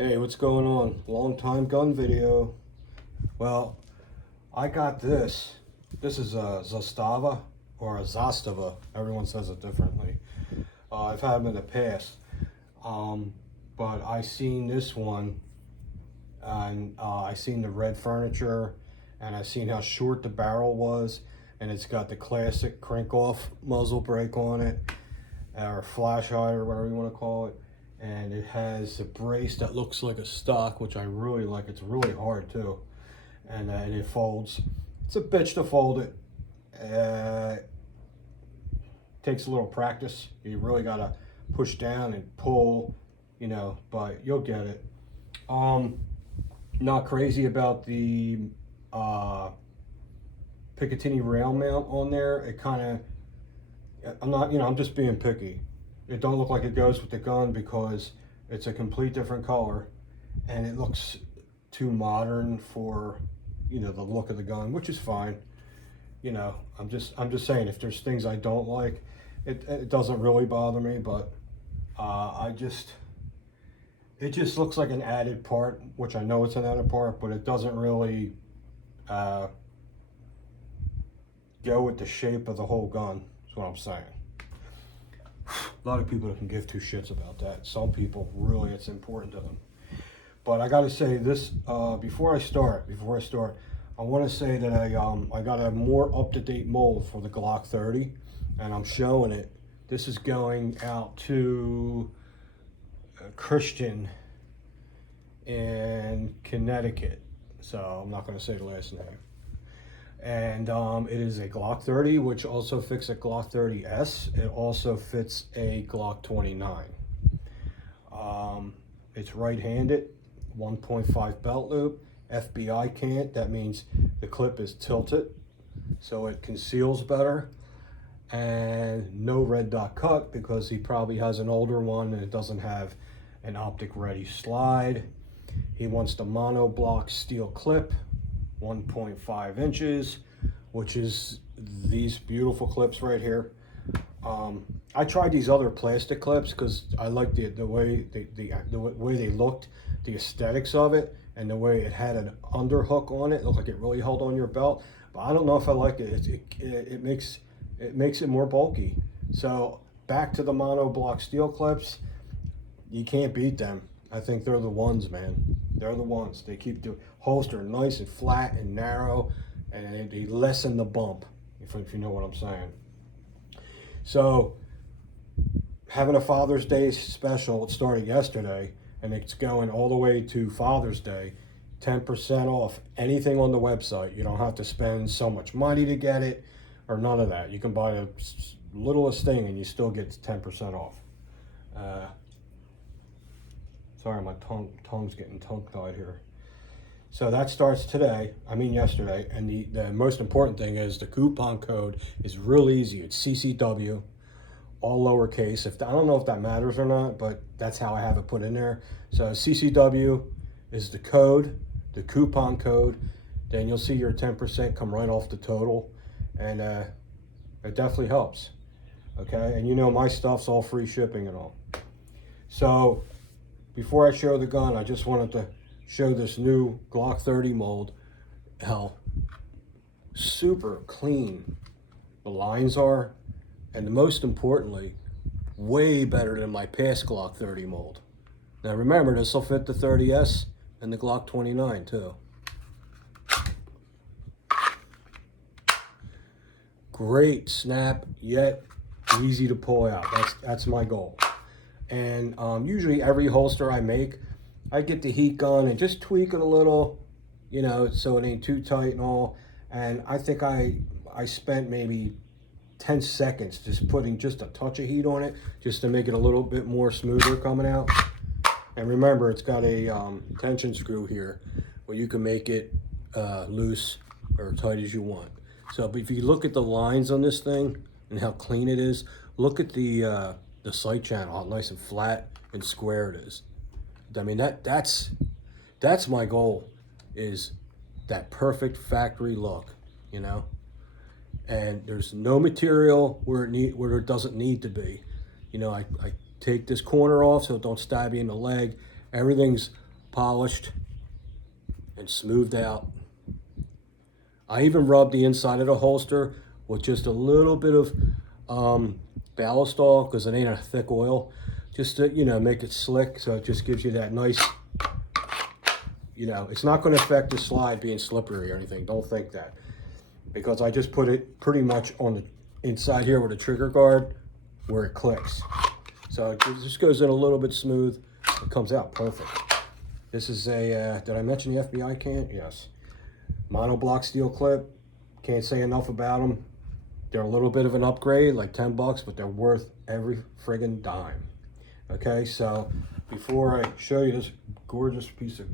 Hey, what's going on? Long time gun video. Well, I got this. This is a Zastava or a Zastava. Everyone says it differently. I've had them in the past, but I seen this one, and I seen the red furniture, and I seen how short the barrel was, and it's got the classic crank-off muzzle brake on it, or flash eye, or whatever you want to call it. And it has a brace that looks like a stock, which I really like. It's really hard too, and it folds. It's a bitch to fold it. Takes a little practice. You really gotta push down and pull, but you'll get it. Not crazy about the Picatinny rail mount on there. It kind of, I'm just being picky. It don't look like it goes with the gun because it's a complete different color, and it looks too modern for, the look of the gun, which is fine. I'm just saying, if there's things I don't like, it doesn't really bother me, but it just looks like an added part, which I know it's an added part, but it doesn't really go with the shape of the whole gun. That's what I'm saying. A lot of people can give two shits about that. Some people, really, it's important to them. But I got to say this, before I start, I want to say that I got a more up-to-date mold for the Glock 30, and I'm showing it. This is going out to Christian in Connecticut, so I'm not going to say the last name. And it is a Glock 30, which also fits a Glock 30S. It also fits a Glock 29. It's right-handed, 1.5 belt loop, FBI cant. That means the clip is tilted, so it conceals better. And no red dot cut, because he probably has an older one and it doesn't have an optic-ready slide. He wants the monoblock steel clip, 1.5 inches, which is these beautiful clips right here. I tried these other plastic clips because I liked the way they looked, the aesthetics of it, and the way it had an underhook on it. It looked like it really held on your belt, but I don't know if I like it. It makes it more bulky. So back to the monoblock steel clips. You can't beat them. I think they're the ones, man. They're the ones. They keep the holster nice and flat and narrow, and they lessen the bump, if you know what I'm saying. So, having a Father's Day special, it started yesterday, and it's going all the way to Father's Day, 10% off anything on the website. You don't have to spend so much money to get it, or none of that. You can buy the littlest thing, and you still get 10% off. Sorry, my tongue's getting tongue-tied here. So that starts yesterday, and the most important thing is the coupon code is real easy. It's CCW, all lowercase. I don't know if that matters or not, but that's how I have it put in there. So CCW is the code, the coupon code. Then you'll see your 10% come right off the total, and it definitely helps. Okay, and my stuff's all free shipping and all. So before I show the gun, I just wanted to show this new Glock 30 mold, how super clean the lines are, and most importantly, way better than my past Glock 30 mold. Now remember, this will fit the 30S and the Glock 29 too. Great snap, yet easy to pull out. That's my goal. And usually every holster I make, I get the heat gun and just tweak it a little, so it ain't too tight and all. And I think I spent maybe 10 seconds just putting just a touch of heat on it, just to make it a little bit more smoother coming out. And remember, it's got a tension screw here where you can make it loose or tight as you want. So if you look at the lines on this thing and how clean it is, look at the sight channel, how nice and flat and square it is. I mean, that's my goal, is that perfect factory look, And there's no material where it doesn't need to be. I take this corner off so it don't stab you in the leg. Everything's polished and smoothed out. I even rubbed the inside of the holster with just a little bit of ballast oil, because it ain't a thick oil, just to, you know, make it slick, so it just gives you that nice, you know, it's not going to affect the slide being slippery or anything. Don't think that, because I just put it pretty much on the inside here with a trigger guard where it clicks. So it just goes in a little bit smooth. It comes out perfect. This is a, did I mention the FBI can? Yes. Monoblock steel clip. Can't say enough about them. They're a little bit of an upgrade, like 10 bucks, but they're worth every friggin' dime. Okay, so before I show you this gorgeous piece of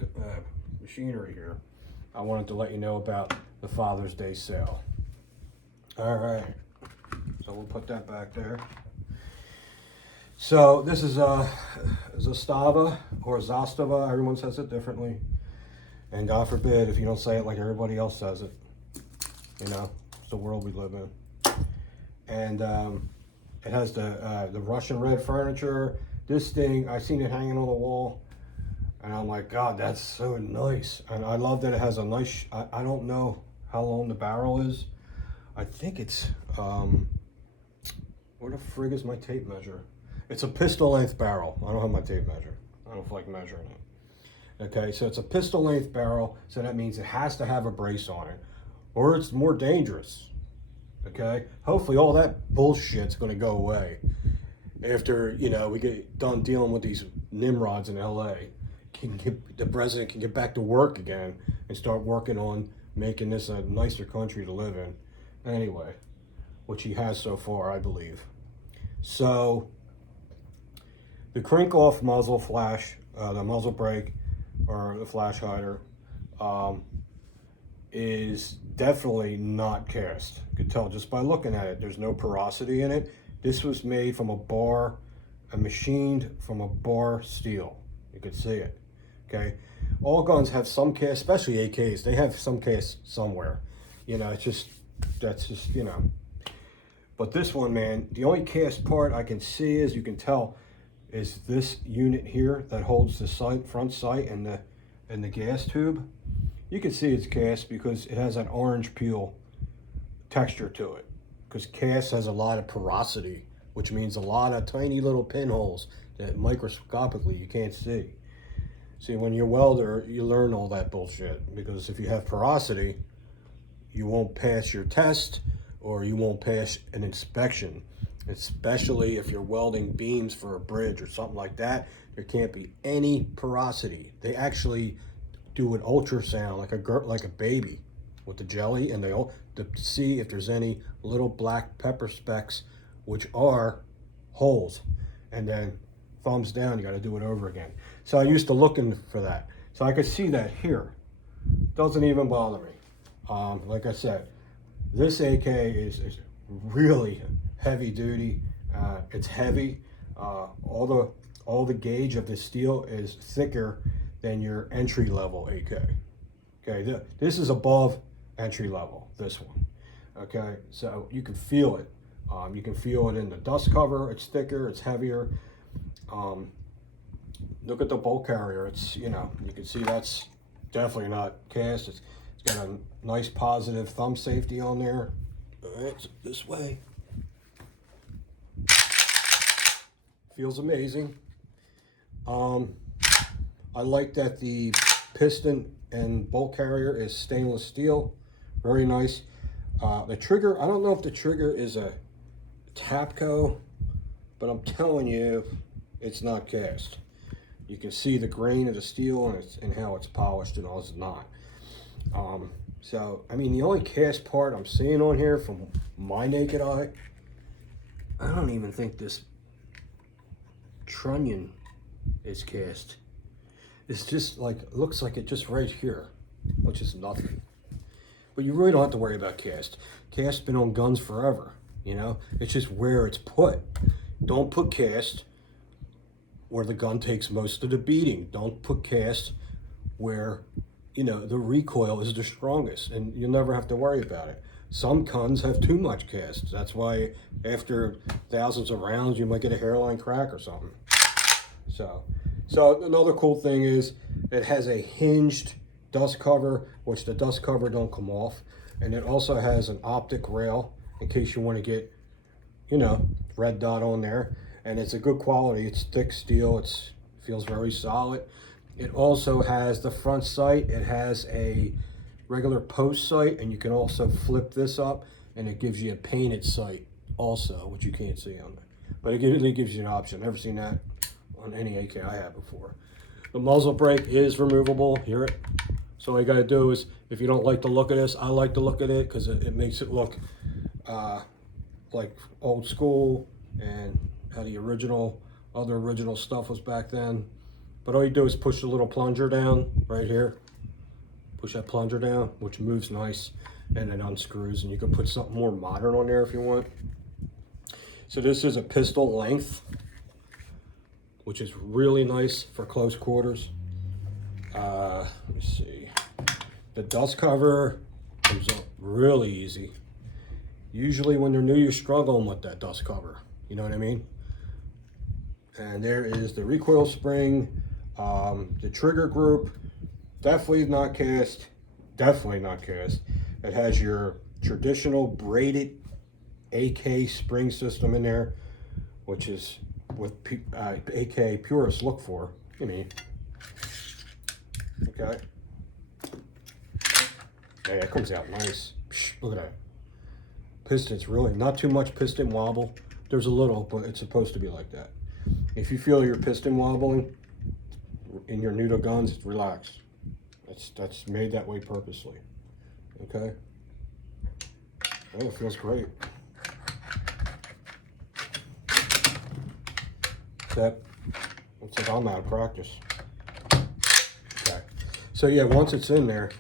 machinery here, I wanted to let you know about the Father's Day sale. All right, so we'll put that back there. So this is a Zastava or Zastava. Everyone says it differently. And God forbid if you don't say it like everybody else says it. You know, it's the world we live in. And it has the Russian red furniture. This thing, I seen it hanging on the wall, and I'm like, God, that's so nice. And I love that it has a nice, I don't know how long the barrel is. I think it's, where the frig is my tape measure? It's a pistol length barrel. I don't have my tape measure. I don't feel like measuring it. Okay, so it's a pistol length barrel, so that means it has to have a brace on it, or it's more dangerous. Okay, hopefully all that bullshit's going to go away after, you know, we get done dealing with these nimrods in LA. The president can get back to work again and start working on making this a nicer country to live in. Anyway, which he has so far, I believe. So the crank off muzzle flash, the muzzle brake or the flash hider, is definitely not cast. You could tell just by looking at it. There's no porosity in it. This was made from a bar, machined from a bar steel. You could see it. Okay, all guns have some cast, especially AKs. They have some cast somewhere. You know, it's just, that's just, you know. But this one, man, the only cast part I can see, is you can tell, is this unit here that holds the sight, front sight, and the gas tube. You can see it's cast because it has that orange peel texture to it. Because cast has a lot of porosity, which means a lot of tiny little pinholes that microscopically you can't see. See, when you're a welder, you learn all that bullshit, because if you have porosity, you won't pass your test, or you won't pass an inspection, especially if you're welding beams for a bridge or something like that. There can't be any porosity. They actually do an ultrasound like a baby with the jelly, and to see if there's any little black pepper specks, which are holes, and then thumbs down, you got to do it over again. So I used to looking for that, so I could see that here. Doesn't even bother me. Like I said, this AK is really heavy duty. It's heavy. All the gauge of the steel is thicker than your entry level AK. Okay, this is above entry level, this one. Okay, so you can feel it. You can feel it in the dust cover. It's thicker, it's heavier. Look at the bolt carrier. It's, you know, you can see that's definitely not cast. It's got a nice positive thumb safety on there. All right, so this way. Feels amazing. I like that the piston and bolt carrier is stainless steel. Very nice. The trigger, I don't know if the trigger is a Tapco, but I'm telling you, it's not cast. You can see the grain of the steel and how it's polished, and all it's not. So, I mean, the only cast part I'm seeing on here from my naked eye, I don't even think this trunnion is cast. It's just like, looks like it just right here, which is nothing. But you really don't have to worry about cast. Cast's been on guns forever, you know? It's just where it's put. Don't put cast where the gun takes most of the beating. Don't put cast where, you know, the recoil is the strongest, and you'll never have to worry about it. Some guns have too much cast. That's why after thousands of rounds, you might get a hairline crack or something. So another cool thing is It has a hinged dust cover, which the dust cover don't come off. And it also has an optic rail in case you want to get, you know, red dot on there. And it's a good quality. It's thick steel. It feels very solid. It also has the front sight. It has a regular post sight, and you can also flip this up, and it gives you a painted sight also, which you can't see on there. But it really gives you an option. Never seen that on any AK I have before. The muzzle brake is removable. Hear it? So all you got to do is, if you don't like the look of this, I like the look of it because it makes it look like old school and how the other original stuff was back then. But all you do is push the little plunger down right here. Push that plunger down, which moves nice, and it unscrews, and you can put something more modern on there if you want. So this is a pistol length, which is really nice for close quarters. Let me see. The dust cover comes up really easy. Usually when they're new, you're struggling with that dust cover. You know what I mean? And there is the recoil spring, the trigger group, definitely not cast, definitely not cast. It has your traditional braided AK spring system in there, which is what AK purists look for, you mean. Okay. Yeah, it comes out nice. Look at that. Pistons, really, not too much piston wobble. There's a little, but it's supposed to be like that. If you feel your piston wobbling in your new to guns, relax. That's made that way purposely. Okay. Oh, it feels great. Except looks like I'm out of practice. Okay. So yeah, once it's in there,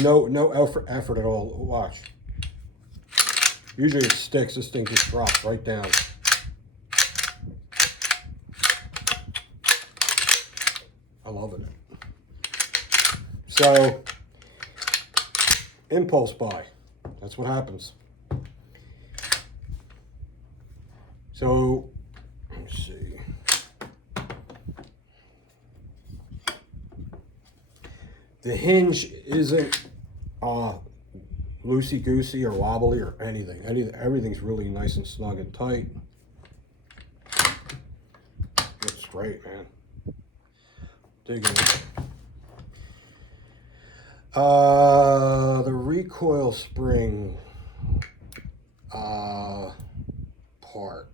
no effort at all. Watch. Usually it sticks. This thing just drops right down. I love it. So, impulse buy. That's what happens. So, let me see. The hinge isn't loosey-goosey or wobbly or anything. Everything's really nice and snug and tight. Looks great, man. Dig it. The recoil spring part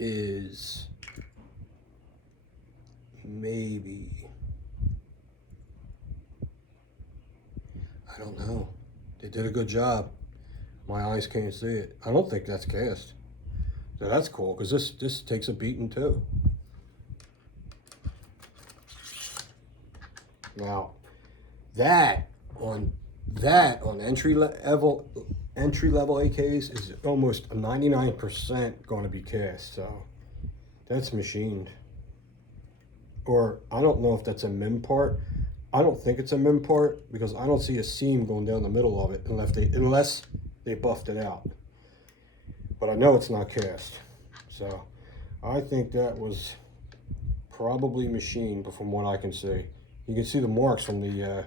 is maybe, I don't know. They did a good job. My eyes can't see it. I don't think that's cast. So that's cool, because this takes a beating too. Now, that on entry level AKs is almost 99% going to be cast. So that's machined. Or I don't know if that's a MIM part. I don't think it's a MIM part because I don't see a seam going down the middle of it unless they buffed it out. But I know it's not cast. So I think that was probably machined from what I can see. You can see the marks from the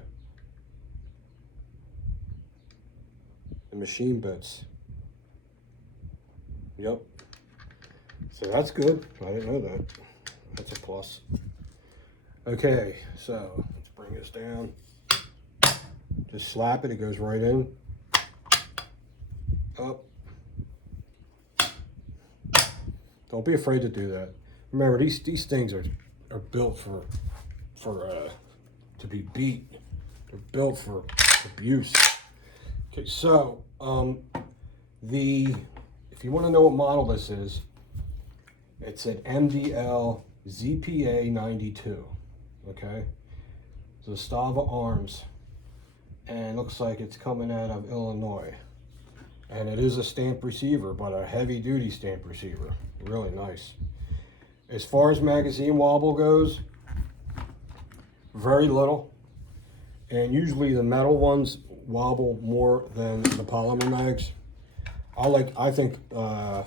machine bits. Yep. So that's good. I didn't know that. That's a plus. Okay, so let's bring this down. Just slap it, it goes right in. Up. Don't be afraid to do that. Remember, these things are built for to be beat. They're built for abuse. Okay, so if you want to know what model this is, it's an MDL ZPA92. Okay, Zastava arms, and looks like it's coming out of Illinois, and it is a stamp receiver, but a heavy duty stamp receiver. Really nice. As far as magazine wobble goes, very little, and usually the metal ones wobble more than the polymer mags. I think the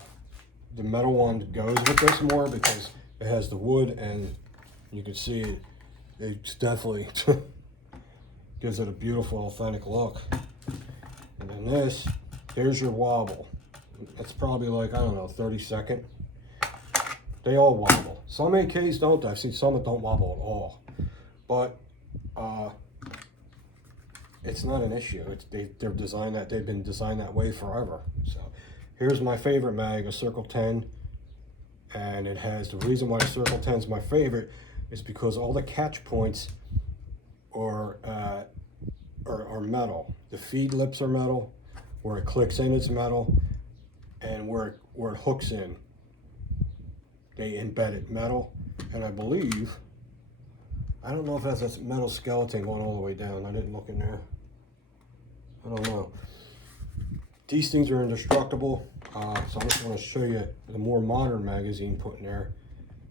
metal one goes with this more because it has the wood and You can see it. It's definitely gives it a beautiful, authentic look. And then this, there's your wobble. That's probably like, I don't know, 30-second. They all wobble. Some AKs don't. I've seen some that don't wobble at all. But it's not an issue. They're designed that, they've been designed that way forever. So here's my favorite mag, a Circle 10. And it has, the reason why the Circle 10 is my favorite is because all the catch points are metal. The feed lips are metal. Where it clicks in, it's metal. And where it hooks in, they embedded metal. And I believe, I don't know if that's a metal skeleton going all the way down. I didn't look in there. I don't know. These things are indestructible. So I'm just going to show you the more modern magazine put in there.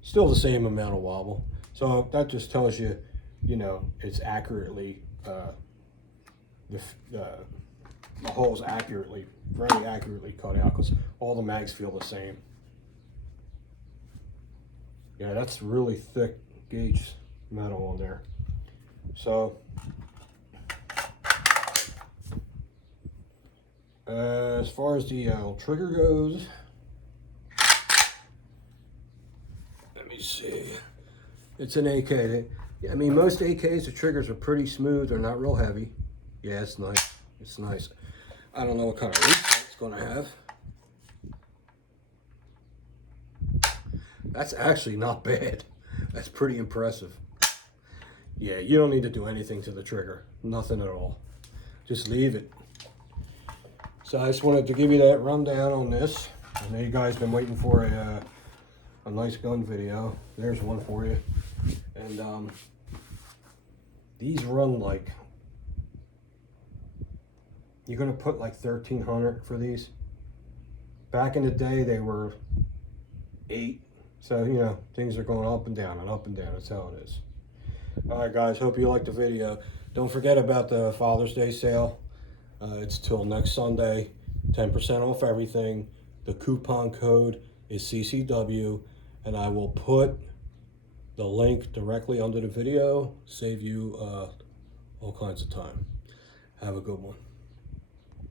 Still the same amount of wobble. So that just tells you, you know, it's accurately, the hole's accurately, very accurately cut out, because all the mags feel the same. Yeah, that's really thick gauge metal on there. So as far as the trigger goes, let me see. It's an AK. I mean, most AKs, the triggers are pretty smooth. They're not real heavy. Yeah, it's nice. It's nice. I don't know what kind of reset it's going to have. That's actually not bad. That's pretty impressive. Yeah, you don't need to do anything to the trigger. Nothing at all. Just leave it. So I just wanted to give you that rundown on this. I know you guys been waiting for a nice gun video. There's one for you. And these run like, you're gonna put like $1,300 for these. Back in the day, they were $8. So, you know, things are going up and down and up and down. That's how it is. All right, guys, hope you liked the video. Don't forget about the Father's Day sale. It's till next Sunday, 10% off everything. The coupon code is CCW, and I will put the link directly under the video. Save you all kinds of time. Have a good one.